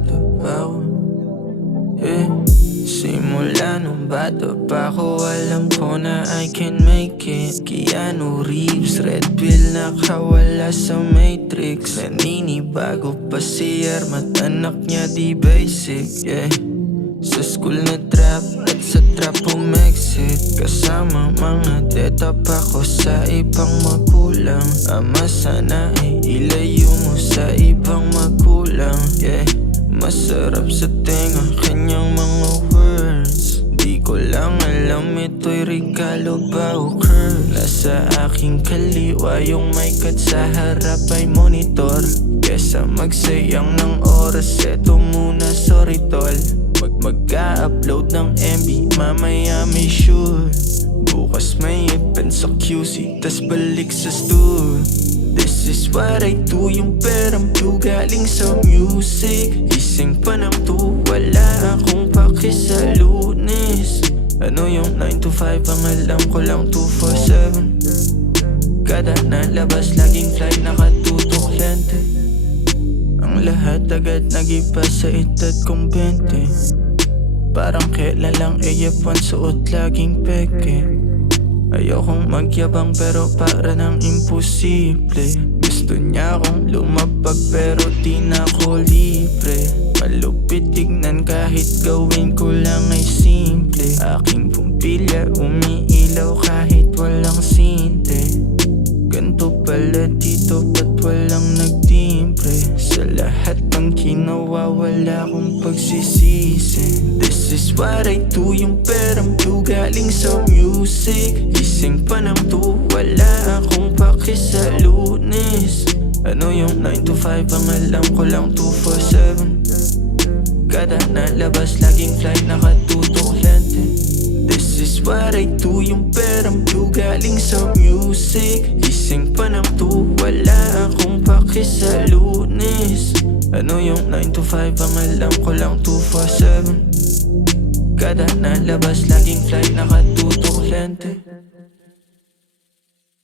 bata pa ako. Simula nung bata pa ako, alam ko na I can make it. Keanu Reeves, red pill, nakawala sa Matrix. Naninibago pa si Armat, anak niya di basic, Sa school na trap at sa trap umexit. Kasama mga teta pa ko sa ibang magulang. Ama sana ilayo mo sa ibang magulang, Masarap sa tenga kanyang mga words. Di ko lang alam ito'y regalo ba o curse. Nasa aking kaliwa yung mic at sa harap ay monitor. Kesa magsayang ng oras, eto muna sorry tol. Mag-a-upload ng MB, mamaya may shoot. Bukas may event sa QC, tas balik sa stool. This is what I do, yung perang blue galing sa music. Gising pa ng 2, wala akong paki sa Lunes. Ano yung 9 to 5, ang alam ko lang 247. Kada nalabas, laging fly, nakatutok lente. Ang lahat agad nag-iba sa edad kong 20. Parang kailan lang AF1 suot, laging peke. Ayokong magyabang pero para nang imposible. Gusto niya akong lumapag pero di na ko libre. Malupit tignan kahit gawin ko lang ay simple. Aking pumpilya umiilaw kahit walang sinte. Ganto pala dito ba't walang nagtimbre? Sa lahat ng ginawa wala akong pagsisisi. This is what I do, yung perang blue galing sa music. Gising pa ng 2, wala akong paki sa Lunes. Ano yung 9 to 5, ang alam ko lang 247. Kada nalabas, laging fly, nakatutok lente. This is what I do, yung perang blue galing sa music. Gising pa ng 2, wala akong paki sa Lunes. Ano yung 9 to 5, ang alam ko lang 247. Kada nalabas, laging fly, nakatutok lente.